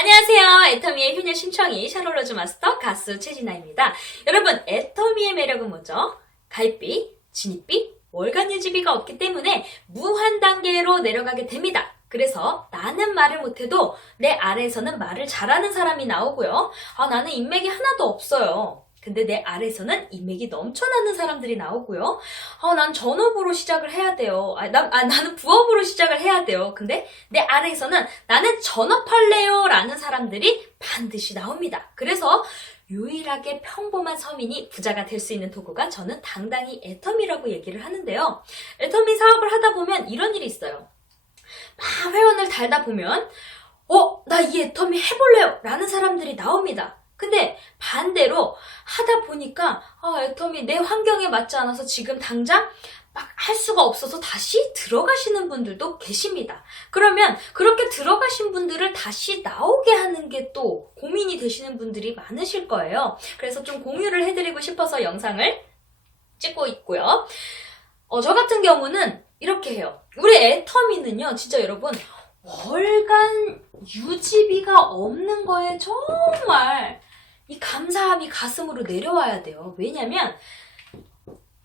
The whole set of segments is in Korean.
안녕하세요. 애터미의 효녀 신청이 샤롤로즈 마스터 가수 최진아입니다. 여러분, 애터미의 매력은 뭐죠? 가입비, 진입비, 월간 유지비가 없기 때문에 무한 단계로 내려가게 됩니다. 그래서 나는 말을 못해도 내 아래에서는 말을 잘하는 사람이 나오고요. 나는 인맥이 하나도 없어요. 근데 내 아래에서는 인맥이 넘쳐나는 사람들이 나오고요. 난 전업으로 시작을 해야 돼요. 나는 부업으로 시작을 해야 돼요. 근데 내 아래에서는 나는 전업할래요 라는 사람들이 반드시 나옵니다. 그래서 유일하게 평범한 서민이 부자가 될 수 있는 도구가 저는 당당히 애터미라고 얘기를 하는데요. 애터미 사업을 하다 보면 이런 일이 있어요. 막 회원을 달다 보면 나 이 애터미 해볼래요 라는 사람들이 나옵니다. 근데 반대로 하다 보니까 애터미 내 환경에 맞지 않아서 지금 당장 막 할 수가 없어서 다시 들어가시는 분들도 계십니다. 그러면 그렇게 들어가신 분들을 다시 나오게 하는 게 또 고민이 되시는 분들이 많으실 거예요. 그래서 좀 공유를 해드리고 싶어서 영상을 찍고 있고요. 저 같은 경우는 이렇게 해요. 우리 애터미는요, 진짜 여러분, 월간 유지비가 없는 거에 정말 이 감사함이 가슴으로 내려와야 돼요. 왜냐면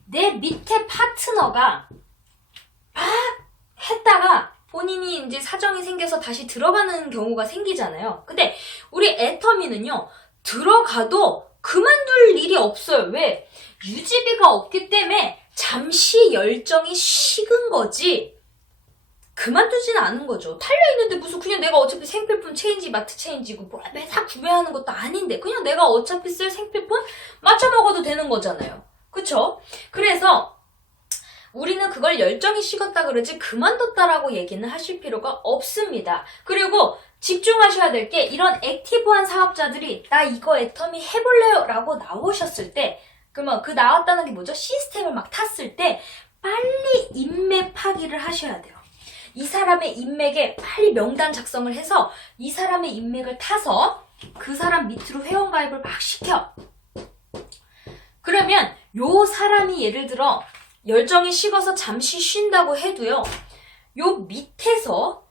내 밑에 파트너가 막 했다가 본인이 이제 사정이 생겨서 다시 들어가는 경우가 생기잖아요. 근데 우리 애터미는요, 들어가도 그만둘 일이 없어요. 왜? 유지비가 없기 때문에 잠시 열정이 식은 거지 그만두지는 않은 거죠. 탈려있는데 무슨 그냥 내가 어차피 생필품 체인지 마트 체인지고 뭐 매사 구매하는 것도 아닌데 그냥 내가 어차피 쓸 생필품 맞춰 먹어도 되는 거잖아요. 그쵸? 그래서 우리는 그걸 열정이 식었다 그러지 그만뒀다라고 얘기는 하실 필요가 없습니다. 그리고 집중하셔야 될 게 이런 액티브한 사업자들이 나 이거 애터미 해볼래요 라고 나오셨을 때 그러면 그 나왔다는 게 뭐죠? 시스템을 막 탔을 때 빨리 인맥 파기를 하셔야 돼요. 이 사람의 인맥에 빨리 명단 작성을 해서 이 사람의 인맥을 타서 그 사람 밑으로 회원가입을 막 시켜. 그러면 요 사람이 예를 들어 열정이 식어서 잠시 쉰다고 해도요. 요 밑에서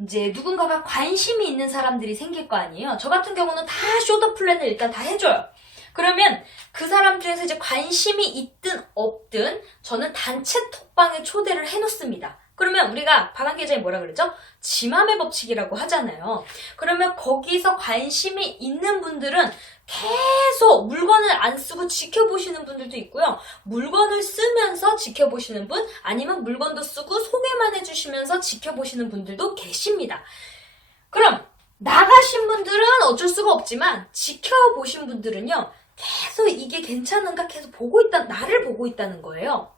이제 누군가가 관심이 있는 사람들이 생길 거 아니에요. 저 같은 경우는 다 쇼더 플랜을 일단 다 해줘요. 그러면 그 사람 중에서 이제 관심이 있든 없든 저는 단체 톡방에 초대를 해놓습니다. 그러면 우리가 바람계좌에 뭐라 그러죠? 지맘의 법칙이라고 하잖아요. 그러면 거기서 관심이 있는 분들은 계속 물건을 안 쓰고 지켜보시는 분들도 있고요. 물건을 쓰면서 지켜보시는 분, 아니면 물건도 쓰고 소개만 해주시면서 지켜보시는 분들도 계십니다. 그럼 나가신 분들은 어쩔 수가 없지만 지켜보신 분들은요. 계속 이게 괜찮은가 계속 나를 보고 있다는 거예요.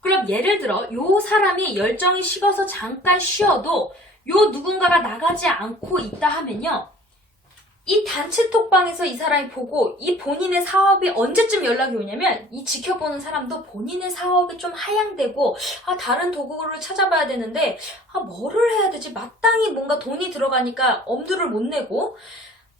그럼 예를 들어 요 사람이 열정이 식어서 잠깐 쉬어도 요 누군가가 나가지 않고 있다 하면요. 이 단체 톡방에서 이 사람이 보고 이 본인의 사업이 언제쯤 연락이 오냐면 이 지켜보는 사람도 본인의 사업이 좀 하향되고 다른 도구를 찾아봐야 되는데 뭐를 해야 되지? 마땅히 뭔가 돈이 들어가니까 엄두를 못 내고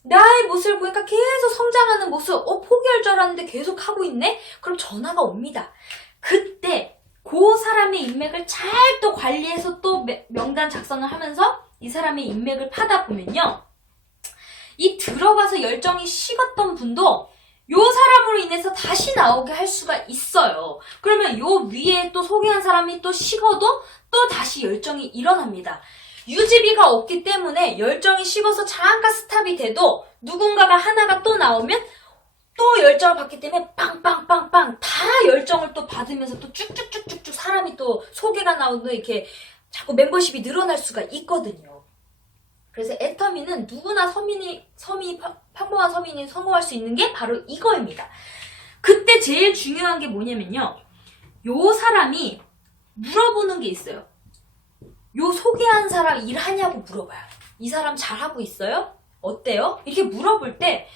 나의 모습을 보니까 계속 성장하는 모습 포기할 줄 알았는데 계속 하고 있네? 그럼 전화가 옵니다. 그때 그 사람의 인맥을 잘 또 관리해서 또 명단 작성을 하면서 이 사람의 인맥을 파다 보면요. 이 들어가서 열정이 식었던 분도 요 사람으로 인해서 다시 나오게 할 수가 있어요. 그러면 요 위에 또 소개한 사람이 또 식어도 또 다시 열정이 일어납니다. 유지비가 없기 때문에 열정이 식어서 잠깐 스탑이 돼도 누군가가 하나가 또 나오면 또 열정을 받기 때문에 빵빵빵빵 다 열정을 또 받으면서 또 쭉쭉쭉쭉쭉 사람이 또 소개가 나오고 이렇게 자꾸 멤버십이 늘어날 수가 있거든요. 그래서 애터미는 누구나 평범한 서민이 성공할 수 있는 게 바로 이거입니다. 그때 제일 중요한 게 뭐냐면요. 요 사람이 물어보는 게 있어요. 요 소개한 사람 일하냐고 물어봐요. 이 사람 잘하고 있어요? 어때요? 이렇게 물어볼 때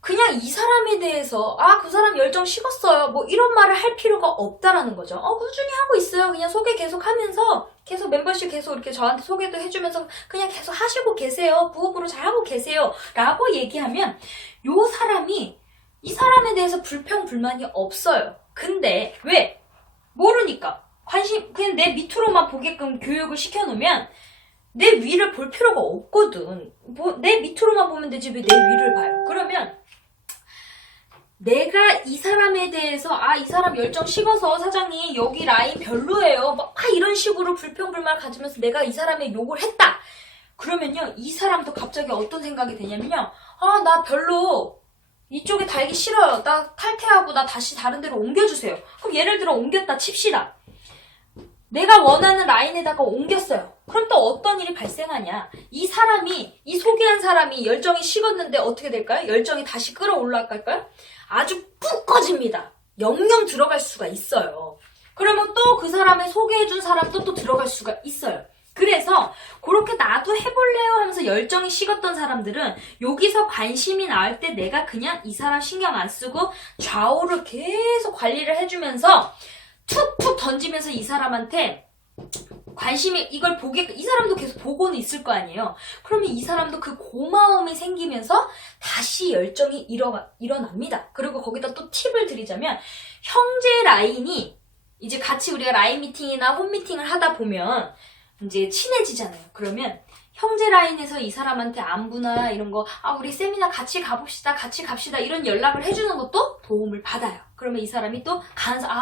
그냥 이 사람에 대해서 그 사람 열정 식었어요 뭐 이런 말을 할 필요가 없다라는 거죠. 꾸준히 하고 있어요. 그냥 소개 계속 하면서 계속 멤버십 계속 이렇게 저한테 소개도 해주면서 그냥 계속 하시고 계세요. 부업으로 잘하고 계세요 라고 얘기하면 요 사람이 이 사람에 대해서 불평불만이 없어요. 근데 왜? 모르니까 그냥 내 밑으로만 보게끔 교육을 시켜놓으면 내 위를 볼 필요가 없거든. 뭐 내 밑으로만 보면 되지 왜 내 위를 봐요? 그러면 내가 이 사람에 대해서 이 사람 열정 식어서 사장님 여기 라인 별로예요. 막 이런 식으로 불평불만 가지면서 내가 이 사람의 욕을 했다. 그러면요 이 사람도 갑자기 어떤 생각이 되냐면요. 나 별로 이쪽에 달기 싫어요. 나 탈퇴하고 나 다시 다른 데로 옮겨주세요. 그럼 예를 들어 옮겼다 칩시다. 내가 원하는 라인에다가 옮겼어요. 그럼 또 어떤 일이 발생하냐. 이 소개한 사람이 열정이 식었는데 어떻게 될까요? 열정이 다시 끌어올라갈까요? 아주 푹 꺼집니다. 영영 들어갈 수가 있어요. 그러면 또 그 사람의 소개해준 사람도 또 들어갈 수가 있어요. 그래서 그렇게 나도 해볼래요 하면서 열정이 식었던 사람들은 여기서 관심이 나올 때 내가 그냥 이 사람 신경 안 쓰고 좌우를 계속 관리를 해주면서 툭툭 던지면서 이 사람한테 관심이 이걸 이 사람도 계속 보고는 있을 거 아니에요. 그러면 이 사람도 그 고마움이 생기면서 다시 열정이 일어납니다. 그리고 거기다 또 팁을 드리자면 형제 라인이 이제 같이 우리가 라인 미팅이나 홈 미팅을 하다 보면 이제 친해지잖아요. 그러면 형제 라인에서 이 사람한테 안부나 이런 거 우리 세미나 같이 가봅시다. 같이 갑시다. 이런 연락을 해주는 것도 도움을 받아요. 그러면 이 사람이 또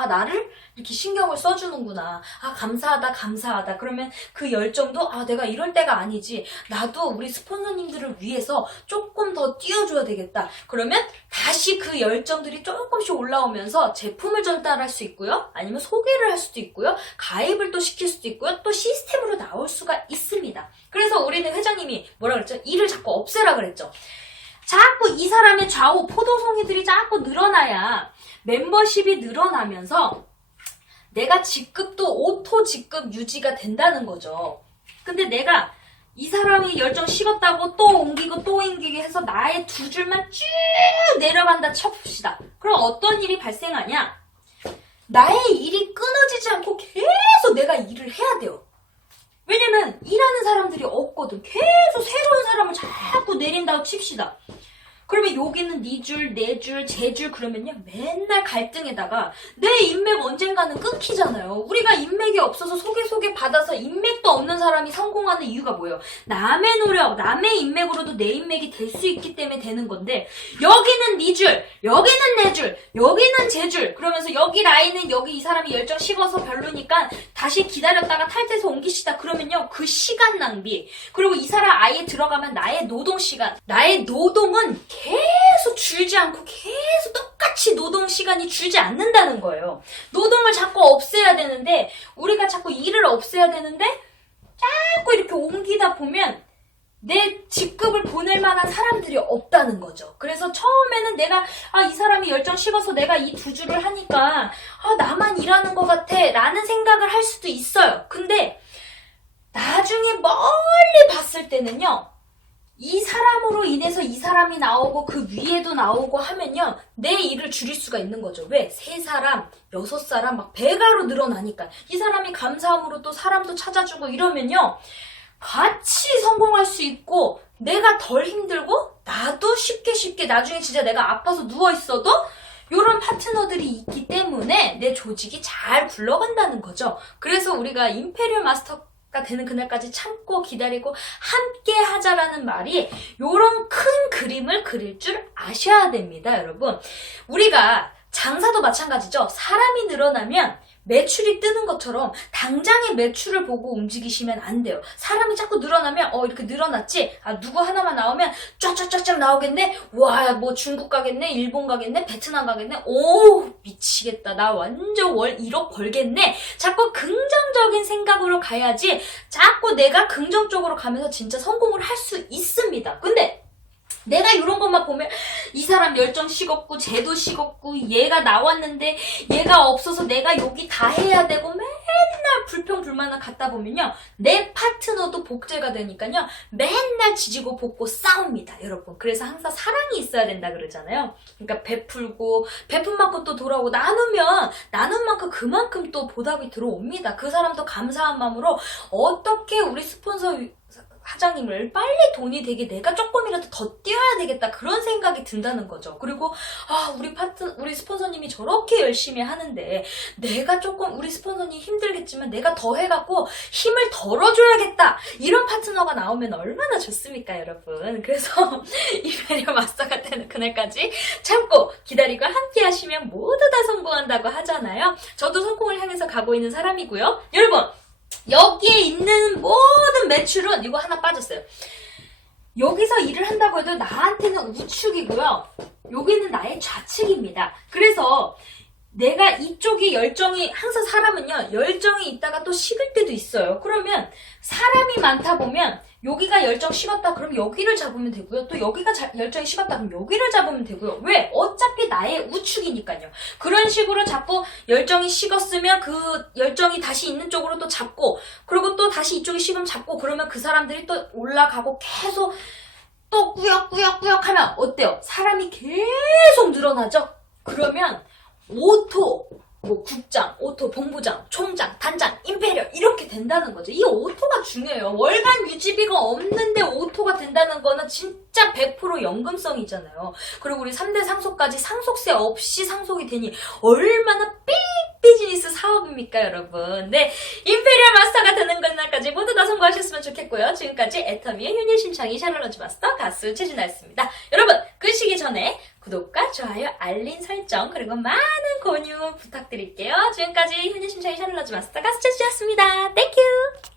나를 이렇게 신경을 써주는구나. 감사하다. 그러면 그 열정도 내가 이럴 때가 아니지. 나도 우리 스폰서님들을 위해서 조금 더 띄워줘야 되겠다. 그러면 다시 그 열정들이 조금씩 올라오면서 제품을 전달할 수 있고요. 아니면 소개를 할 수도 있고요. 가입을 또 시킬 수도 있고요. 또 시스템으로 나올 수가 있습니다. 그래서 우리는 회장님이 뭐라 그랬죠? 일을 자꾸 없애라 그랬죠. 자꾸 이 사람의 좌우 포도송이들이 자꾸 늘어나야 멤버십이 늘어나면서 내가 직급도 오토 직급 유지가 된다는 거죠. 근데 내가 이 사람이 열정 식었다고 또 옮기고 또 옮기게 해서 나의 두 줄만 쭉 내려간다 쳐봅시다. 그럼 어떤 일이 발생하냐? 나의 일이 끊어지지 않고 계속 내가 일을 해야 돼요. 왜냐면 일하는 사람들이 없거든. 계속 새로운 사람을 자꾸 내린다고 칩시다. 그러면 여기는 네 줄, 내 줄, 제 줄 그러면요 맨날 갈등에다가 내 인맥 언젠가는 끊기잖아요. 우리가 인맥이 없어서 소개 받아서 인맥도 없는 사람이 성공하는 이유가 뭐예요? 남의 노력, 남의 인맥으로도 내 인맥이 될 수 있기 때문에 되는 건데 여기는 네 줄, 여기는 내 줄, 여기는 제 줄 그러면서 여기 라인은 여기 이 사람이 열정 식어서 별로니까 다시 기다렸다가 탈퇴해서 옮기시다 그러면요 그 시간 낭비 그리고 이 사람 아예 들어가면 나의 노동 시간 나의 노동은 계속 줄지 않고 계속 똑같이 노동 시간이 줄지 않는다는 거예요. 노동을 자꾸 없애야 되는데 우리가 자꾸 일을 없애야 되는데 자꾸 이렇게 옮기다 보면 내 직급을 보낼 만한 사람들이 없다는 거죠. 그래서 처음에는 내가 이 사람이 열정 식어서 내가 이 두 줄을 하니까 나만 일하는 것 같아 라는 생각을 할 수도 있어요. 근데 나중에 멀리 봤을 때는요 이 사람으로 인해서 이 사람이 나오고 그 위에도 나오고 하면요 내 일을 줄일 수가 있는 거죠. 왜? 3사람, 6사람 막 배가로 늘어나니까 이 사람이 감사함으로 또 사람도 찾아주고 이러면요 같이 성공할 수 있고 내가 덜 힘들고 나도 쉽게 나중에 진짜 내가 아파서 누워있어도 이런 파트너들이 있기 때문에 내 조직이 잘 굴러간다는 거죠. 그래서 우리가 임페리얼 마스터 되는 그날까지 참고 기다리고 함께 하자라는 말이 요런 큰 그림을 그릴 줄 아셔야 됩니다. 여러분 우리가 장사도 마찬가지죠. 사람이 늘어나면 매출이 뜨는 것처럼 당장의 매출을 보고 움직이시면 안 돼요. 사람이 자꾸 늘어나면 이렇게 늘어났지? 누구 하나만 나오면 쫙쫙쫙쫙 나오겠네? 와, 뭐 중국 가겠네? 일본 가겠네? 베트남 가겠네? 오, 미치겠다. 나 완전 월 1억 벌겠네? 자꾸 긍정적인 생각으로 가야지 자꾸 내가 긍정적으로 가면서 진짜 성공을 할 수 있습니다. 근데 내가 이런 것만 보면 이 사람 열정 식었고 쟤도 식었고 얘가 나왔는데 얘가 없어서 내가 여기 다 해야 되고 맨날 불평불만을 갖다 보면요 내 파트너도 복제가 되니까요 맨날 지지고 볶고 싸웁니다 여러분. 그래서 항상 사랑이 있어야 된다 그러잖아요. 그러니까 베풀고 베푼 만큼 또 돌아오고 나누면 나눈 만큼 그만큼 또 보답이 들어옵니다. 그 사람도 감사한 마음으로 어떻게 우리 스폰서 사장님을 빨리 돈이 되게 내가 조금이라도 더 뛰어야 되겠다 그런 생각이 든다는 거죠. 그리고 우리 스폰서님이 저렇게 열심히 하는데 내가 조금 우리 스폰서님 힘들겠지만 내가 더 해갖고 힘을 덜어줘야겠다 이런 파트너가 나오면 얼마나 좋습니까 여러분. 그래서 이베리아 마스터가 되는 그날까지 참고 기다리고 함께 하시면 모두 다 성공한다고 하잖아요. 저도 성공을 향해서 가고 있는 사람이고요. 여러분 여기에 있는 모든 매출은 이거 하나 빠졌어요. 여기서 일을 한다고 해도 나한테는 우측이고요. 여기는 나의 좌측입니다. 그래서 내가 이쪽이 열정이 항상 사람은요 열정이 있다가 또 식을 때도 있어요. 그러면 사람이 많다 보면 여기가 열정 식었다 그럼 여기를 잡으면 되고요. 또 여기가 열정이 식었다 그럼 여기를 잡으면 되고요. 왜? 어차피 나의 우측이니까요. 그런 식으로 자꾸 열정이 식었으면 그 열정이 다시 있는 쪽으로 또 잡고 그리고 또 다시 이쪽이 식으면 잡고 그러면 그 사람들이 또 올라가고 계속 또 꾸역꾸역꾸역 하면 어때요? 사람이 계속 늘어나죠? 그러면 오토, 국장, 오토, 본부장, 총장, 단장, 임페리어 이렇게 된다는 거죠. 이 오토가 중요해요. 월간 유지비가 없는데 오토가 된다는 거는 진짜 100% 연금성이잖아요. 그리고 우리 3대 상속까지 상속세 없이 상속이 되니 얼마나 빅 비즈니스 사업입니까 여러분. 네, 임페리얼 마스터가 되는 그날까지 모두 다 성공하셨으면 좋겠고요. 지금까지 애터미의 윤희신창이 샤를로즈 마스터 가수 최진아였습니다. 여러분 끄시기 전에 구독과 좋아요, 알림 설정 그리고 많은 공유 부탁드릴게요. 지금까지 윤희신창이 샤를로즈 마스터 가수 최진아였습니다. 땡큐.